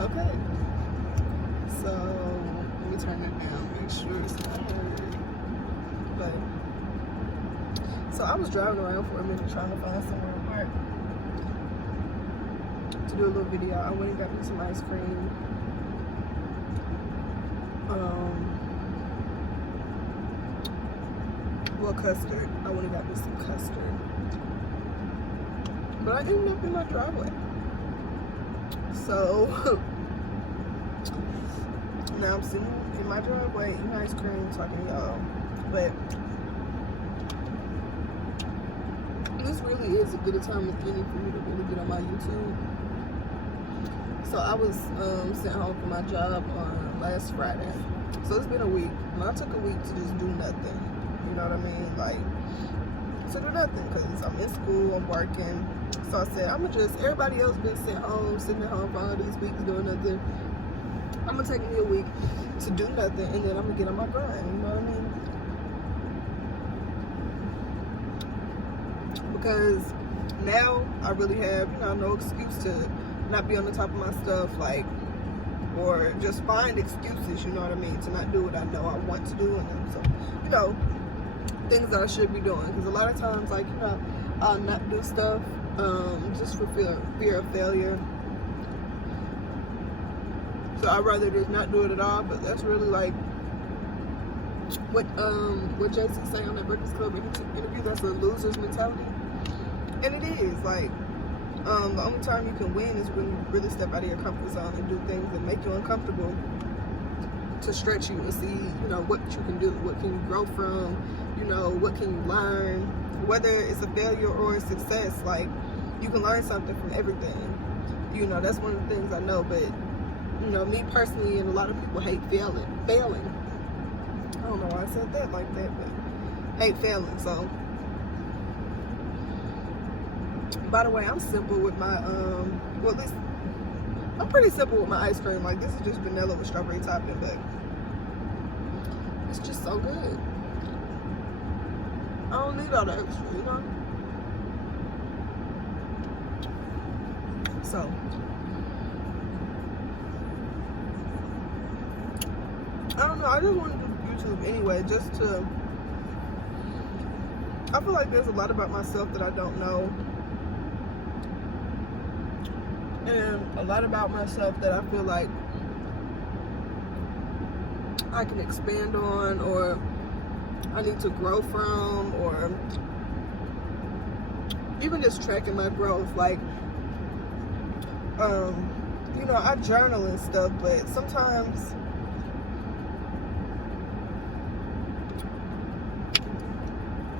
Okay. So let me turn it down, make sure it's not heard. But so I was driving around for a minute trying to find somewhere to park to do a little video. I went and got me some ice cream. Well, custard. I went and got me some custard. But I ended up in my driveway. So now I'm sitting in my driveway eating ice cream, talking to y'all. But this really is as good a time as any for me to really get on my YouTube. So I was sent home from my job on last Friday. So it's been a week. And I took a week to just do nothing. You know what I mean? Like, to do nothing. Because I'm in school, I'm working. So I said, I'm going to just, everybody else been sent home, sitting at home for all these weeks doing nothing. I'm going to take me a week to do nothing. And then I'm going to get on my grind. You know what I mean? Because now I really have, no excuse to not be on the top of my stuff, like, or just find excuses, you know what I mean, to not do what I know I want to do, and so, things that I should be doing, because a lot of times, like, I'll not do stuff, just for fear of failure, so I'd rather just not do it at all. But that's really, like, what Jason saying on that Breakfast Club interview, that's a loser's mentality, and it is, like, the only time you can win is when you really step out of your comfort zone and do things that make you uncomfortable to stretch you and see, what you can do, what can you grow from, what can you learn, whether it's a failure or a success. Like, you can learn something from everything. That's one of the things I know. But, me personally, and a lot of people hate failing. I don't know why I said that like that, but hate failing. So, by the way, I'm simple with my, well, at least, I'm pretty simple with my ice cream. Like, this is just vanilla with strawberry topping, but it's just so good. I don't need all the extra, So, I don't know, I just want to do YouTube anyway, just to, I feel like there's a lot about myself that I don't know. And a lot about myself that I feel like I can expand on, or I need to grow from, or even just tracking my growth. Like, I journal and stuff, but sometimes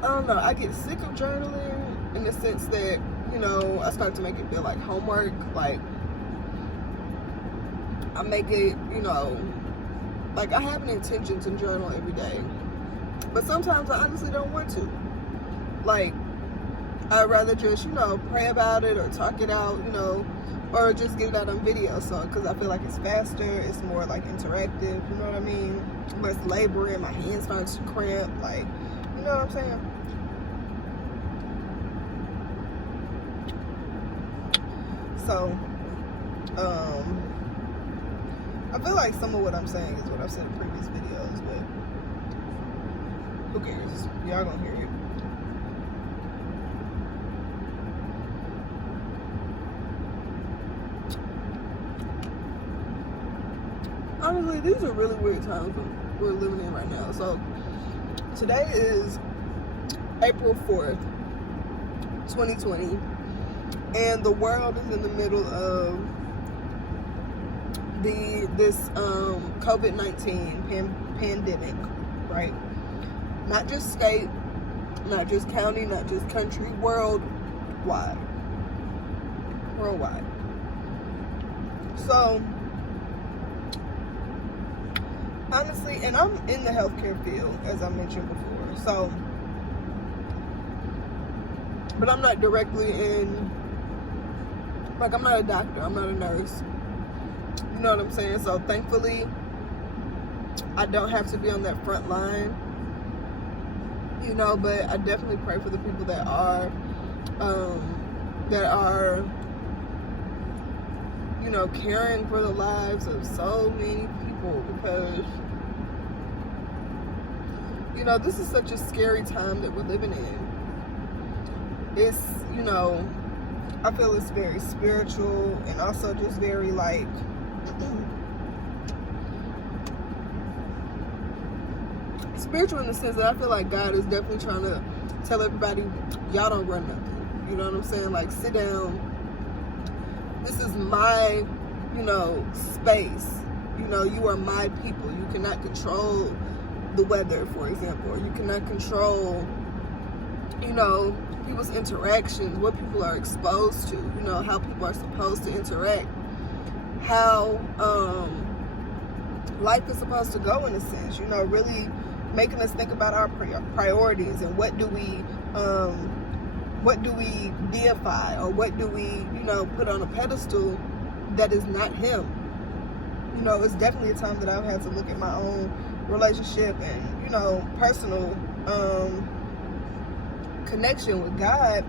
I don't know, I get sick of journaling in the sense that, I start to make it feel like homework. Like, I make it, like, I have an intention to journal every day, but sometimes I honestly don't want to. Like, I'd rather just, pray about it or talk it out, or just get it out on video. So, because I feel like it's faster, it's more, like, interactive, you know what I mean? Less laboring, my hands start to cramp, like, you know what I'm saying? So, I feel like some of what I'm saying is what I've said in previous videos, but who cares? Y'all gonna hear it. Honestly, these are really weird times we're living in right now. So, today is April 4th, 2020. And the world is in the middle of this COVID-19 pandemic, right? Not just state, not just county, not just country, worldwide. So, honestly, and I'm in the healthcare field, as I mentioned before. So, but I'm not directly in, like, I'm not a doctor, I'm not a nurse. You know what I'm saying? So thankfully, I don't have to be on that front line. But I definitely pray for the people that are you know, caring for the lives of so many people, because, you know, this is such a scary time that we're living in. It's, you know, I feel it's very spiritual and also just very like spiritual in the sense that I feel like God is definitely trying to tell everybody, y'all don't run nothing. You know what I'm saying? Like, sit down. This is my, you know, space. You know, you are my people. You cannot control the weather, for example. Or you cannot control, you know, people's interactions, what people are exposed to, you know, how people are supposed to interact, how life is supposed to go, in a sense, you know, really making us think about our priorities and what do we deify, or what do we, you know, put on a pedestal that is not him. You know, it's definitely a time that I've had to look at my own relationship and, you know, personal connection with God.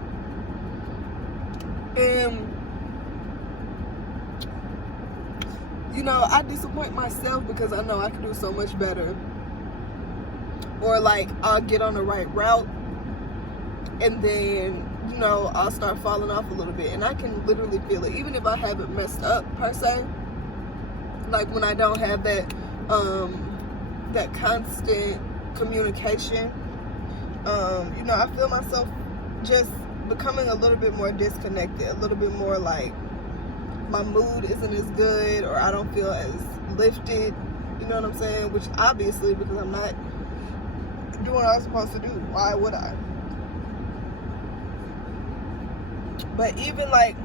And, you know, I disappoint myself because I know I can do so much better. Or like, I'll get on the right route and then, you know, I'll start falling off a little bit. And I can literally feel it, even if I haven't messed up per se. Like, when I don't have that that constant communication, you know, I feel myself just becoming a little bit more disconnected, a little bit more like my mood isn't as good, or I don't feel as lifted, you know what I'm saying? Which obviously, because I'm not doing what I'm supposed to do. Why would I? But even like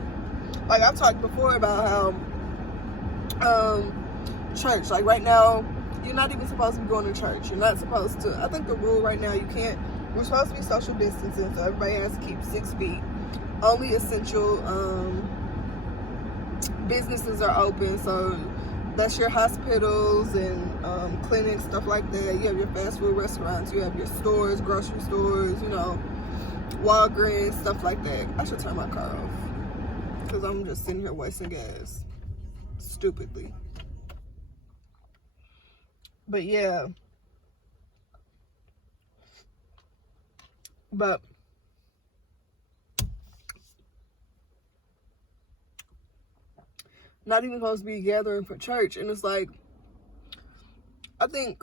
I've talked before about how church, like right now, you're not even supposed to be going to church. You're not supposed to. I think the rule right now, we're supposed to be social distancing, so everybody has to keep 6 feet. Only essential businesses are open, so that's your hospitals and clinics, stuff like that. You have your fast food restaurants, you have your stores, grocery stores, you know, Walgreens, stuff like that. I should turn my car off because I'm just sitting here wasting gas stupidly. But yeah, but not even supposed to be gathering for church. And it's like, I think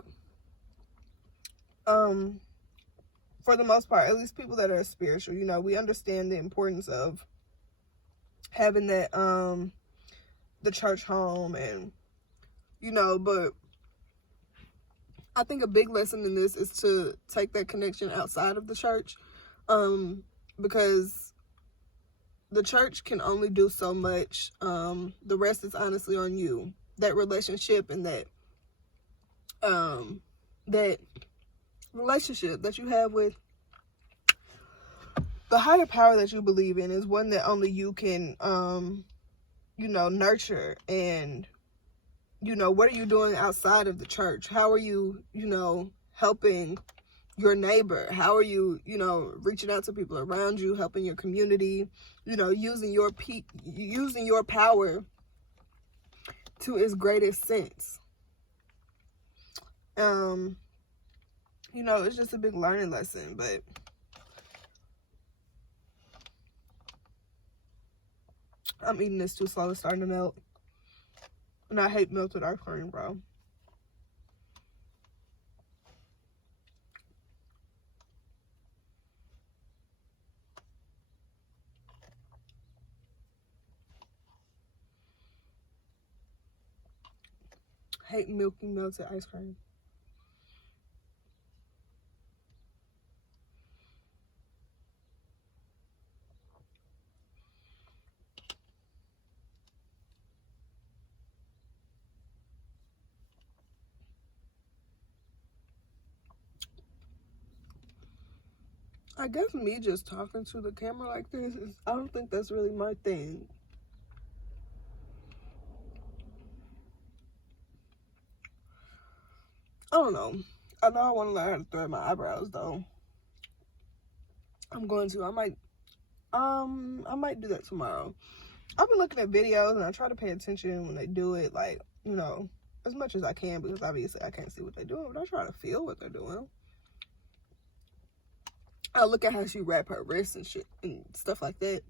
for the most part, at least people that are spiritual, you know, we understand the importance of having that the church home, and, you know, but I think a big lesson in this is to take that connection outside of the church, because the church can only do so much. The rest is honestly on you. That relationship and that relationship that you have with the higher power that you believe in is one that only you can, you know, nurture. And, you know, what are you doing outside of the church? How are you, you know, helping your neighbor? How are you, you know, reaching out to people around you, helping your community, you know, using your power to its greatest sense? You know, it's just a big learning lesson. But I'm eating this too slow, it's starting to melt. And I hate melted ice cream, bro. Hate milky melted ice cream. I guess me just talking to the camera like this I don't think that's really my thing. I don't know. I know I want to learn how to thread my eyebrows though. I'm going to. I might do that tomorrow. I've been looking at videos and I try to pay attention when they do it, like, you know, as much as I can, because obviously I can't see what they're doing, but I try to feel what they're doing. I look at how she wrap her wrists and shit and stuff like that.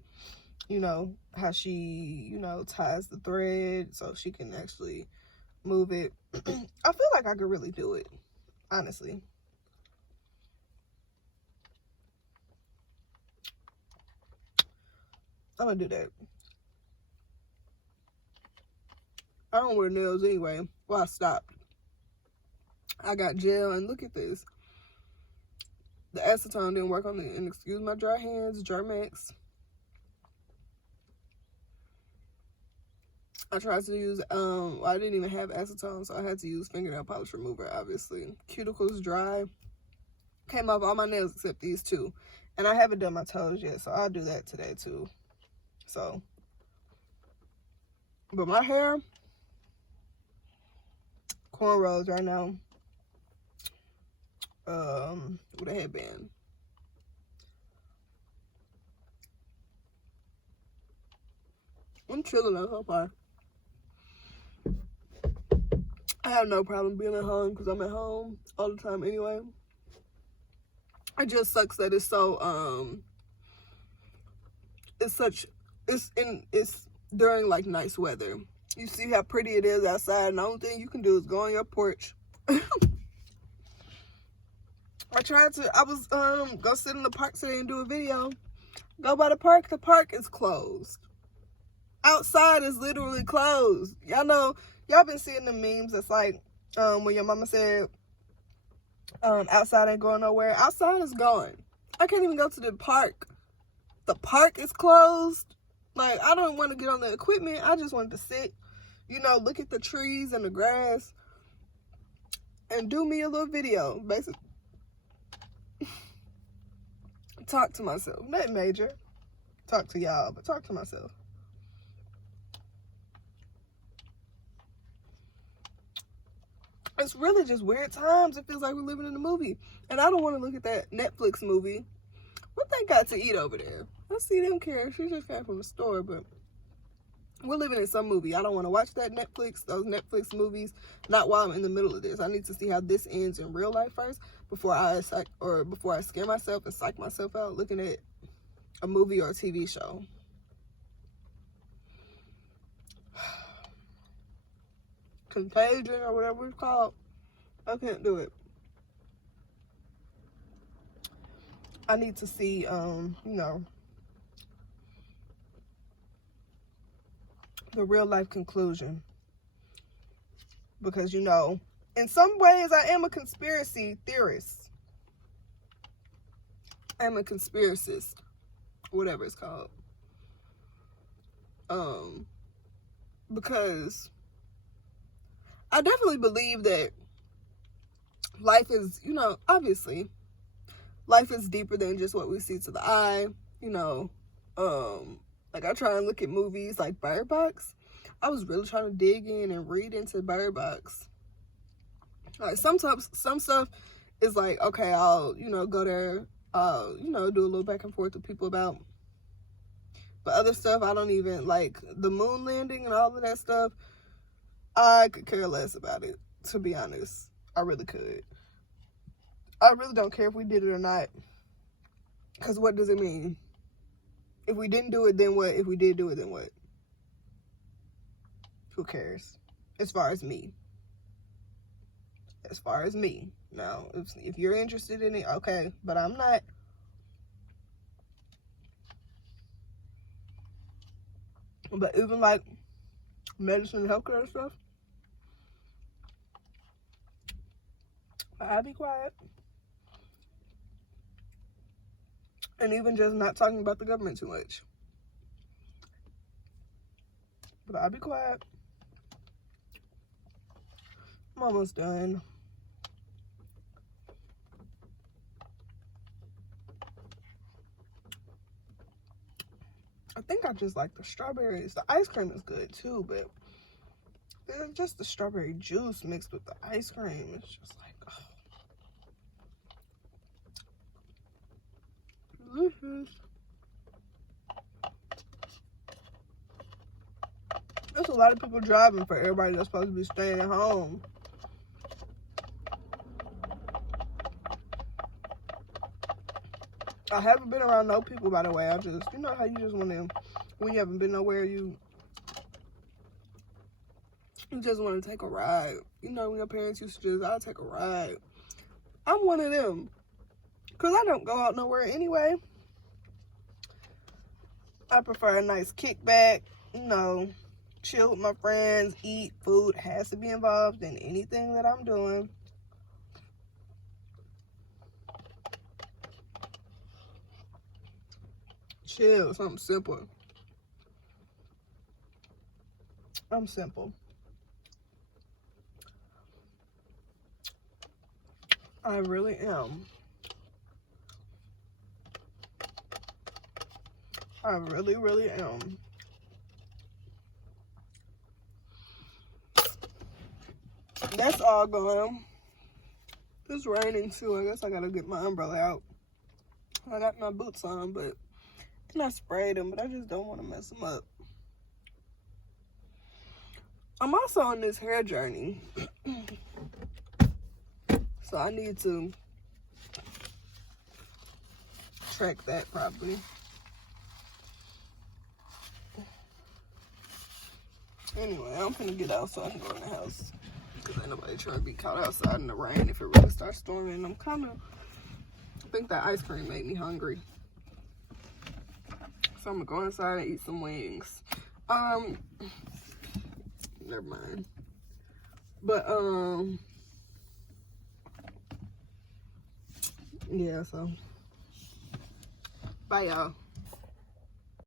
You know, how she, you know, ties the thread so she can actually move it. I feel like I could really do it, honestly. I'm gonna do that. I don't wear nails anyway. Well, I stopped. I got gel, and look at this. The acetone didn't work on it, and excuse my dry hands, Germex. I tried to use, I didn't even have acetone, so I had to use fingernail polish remover, obviously. Cuticles dry. Came off all my nails except these two. And I haven't done my toes yet, so I'll do that today, too. So. But my hair, cornrows right now. With a headband. I'm chilling at home. I have no problem being at home because I'm at home all the time anyway. It just sucks that it's so it's during like nice weather. You see how pretty it is outside, and the only thing you can do is go on your porch. I was go sit in the park today and do a video. Go by the park is closed. Outside is literally closed. Y'all know, y'all been seeing the memes that's like when your mama said outside ain't going nowhere. Outside is gone. I can't even go to the park. The park is closed. Like, I don't want to get on the equipment. I just wanted to sit, you know, look at the trees and the grass and do me a little video, basically. Talk to myself. Not major. Talk to y'all, but talk to myself. It's really just weird times. It feels like we're living in a movie. And I don't want to look at that Netflix movie. What they got to eat over there? I see them care. She just came from the store, but we're living in some movie. I don't want to watch those Netflix movies, not while I'm in the middle of this. I need to see how this ends in real life first before I scare myself and psych myself out looking at a movie or a TV show. Contagion or whatever it's called. I can't do it. I need to see, you know, the real life conclusion. Because, you know, in some ways I am a conspiracy theorist. I'm a conspiracist. Whatever it's called. Because I definitely believe that life is, you know, obviously, life is deeper than just what we see to the eye, you know. Like, I try and look at movies like Bird Box. I was really trying to dig in and read into Bird Box. Like, sometimes, some stuff is like, okay, I'll, you know, go there, you know, do a little back and forth with people about. But other stuff, I don't even, like, the moon landing and all of that stuff, I could care less about it, to be honest. I really could. I really don't care if we did it or not. Because what does it mean? If we didn't do it, then what? If we did do it, then what? Who cares? As far as me. As far as me. Now, if you're interested in it, okay. But I'm not. But even like medicine and healthcare and stuff, I'll be quiet. And even just not talking about the government too much. But I'll be quiet. I'm almost done. I think I just like the strawberries. The ice cream is good too, but it's just the strawberry juice mixed with the ice cream. It's just like, oh. Delicious. There's a lot of people driving for everybody that's supposed to be staying at home. I haven't been around no people, by the way. I just, you know how you just want to, when you haven't been nowhere, you just want to take a ride. You know, when your parents used to just, I'll take a ride. I'm one of them. Because I don't go out nowhere anyway. I prefer a nice kickback, you know, chill with my friends, eat. Food has to be involved in anything that I'm doing. Chill, something simple. I'm simple. I really am. I really, really am. That's all gone. It's raining too. I guess I gotta get my umbrella out. I got my boots on, but and I sprayed them, but I just don't want to mess them up. I'm also on this hair journey. So I need to track that probably. Anyway, I'm gonna get out so I can go in the house. Because ain't nobody trying to be caught outside in the rain if it really starts storming. I think that ice cream made me hungry. So I'm gonna go inside and eat some wings. Never mind. But, yeah, so. Bye, y'all.